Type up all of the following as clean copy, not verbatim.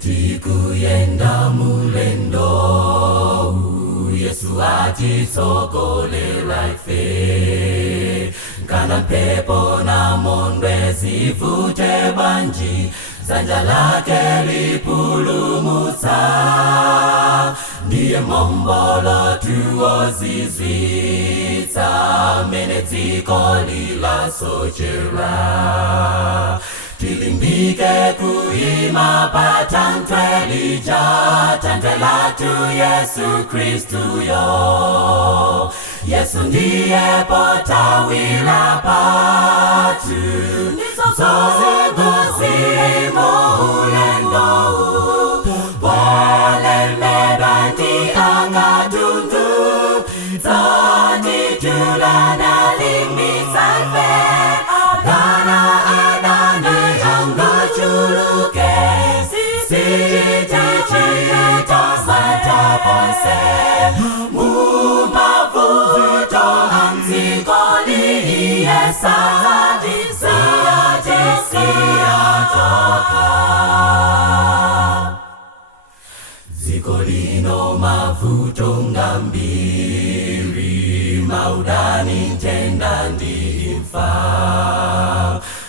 tikuyenda mulendo Yesu atisogolera ife kana pepo na mondwe zivute banji zanja lake lipulumutsa ndiye mombolo tuozizwitsa mene dziko lilasochera tilimbike kuima patantwe lija tantwe latu Yesu Kristu yo Yesu ndiye potawila patu zozigozimo ulendo wale mebanti angadundu zani julana limisafe dana adane angachuluke sitichita santa ponse mumavuto anzikoli yesadi siyatoka zikolino mavuto ngambiri maudani ntenda ndimfa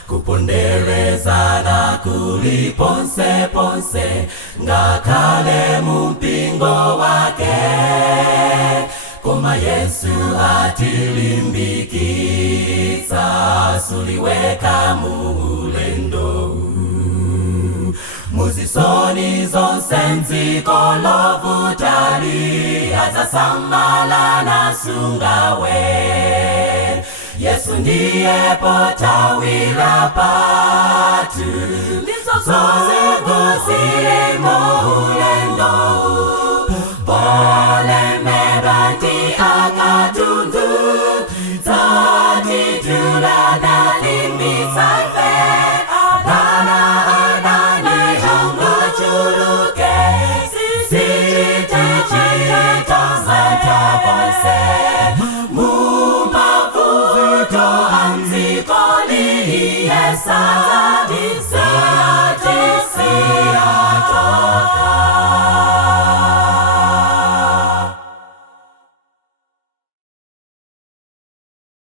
kuponderezana kuliponse ponse ngakale mumpingo wake koma Yesu atilimbikitsa suliweka mulendo muzisoni zonse nziko lovutali azasamala na sungawe Yesu ndiye potawila patu zozigozimo ulendo pole mebanti akatundu zati julana limisafe dana adani angachuluke sitichita santa ponse mumavuto anzikoli yesadi siyati